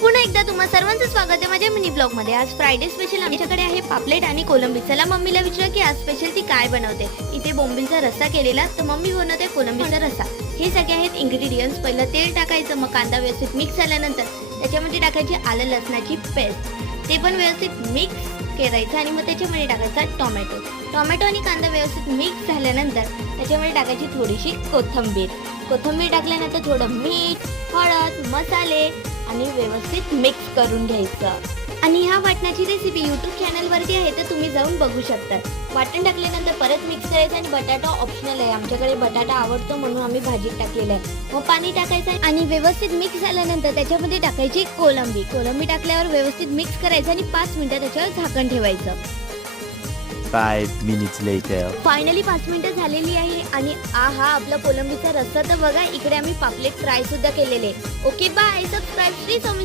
पुन्हा एकदा तुम्हा सर्वांचं स्वागत आहे माझ्या मिनी ब्लॉग मध्ये। आज फ्रायडे स्पेशल आमच्याकडे आहे पापलेट आणि कोलंबी। चला मम्मीला विचारा की आज स्पेशल ती काय बनवते। इथे बोंबीलचा रस्सा केलेला, तर मम्मी बनवते कोलंबीचा रस्सा। हे सगळे आहेत इंग्रेडियंट्स। पहिलं तेल टाकायचं, मग कांदा व्यवस्थित मिक्स झाल्यानंतर त्याच्यामध्ये टाकायची आलं लसणाची पेस्ट, ते पण व्यवस्थित मिक्स करायचं आणि मग त्याच्यामध्ये टाकायचा टोमॅटो आणि कांदा व्यवस्थित मिक्स झाल्यानंतर त्याच्यामध्ये टाकायची थोडीशी कोथिंबीर टाकल्यानंतर थोडं मीठ, हळद, मसाले आणि व्यवस्थित मिक्स करून घ्यायचं। आणि ह्या वाटणाची रेसिपी यूट्यूब चॅनलवरती आहे, तर तुम्ही जाऊन बघू शकता। वाटण टाकल्यानंतर परत मिक्स करायचं आणि बटाटा ऑप्शनल आहे, आमच्याकडे बटाटा आवडतो म्हणून आम्ही भाजीत टाकलेला आहे। मग पाणी टाकायचं आणि व्यवस्थित मिक्स झाल्यानंतर त्याच्यामध्ये टाकायची कोलंबी टाकल्यावर व्यवस्थित मिक्स करायचं आणि 5 मिनिटं त्याच्यावर झाकण ठेवायचं। 5 minutes later. फायनली 5 मिनिटं झालेली आहे आणि हा आपला कोलंबीचा रस्सा। तर बघा इकडे आम्ही पापलेट फ्राय सुद्धा केलेले। Okay bye, subscribe Shri Swami.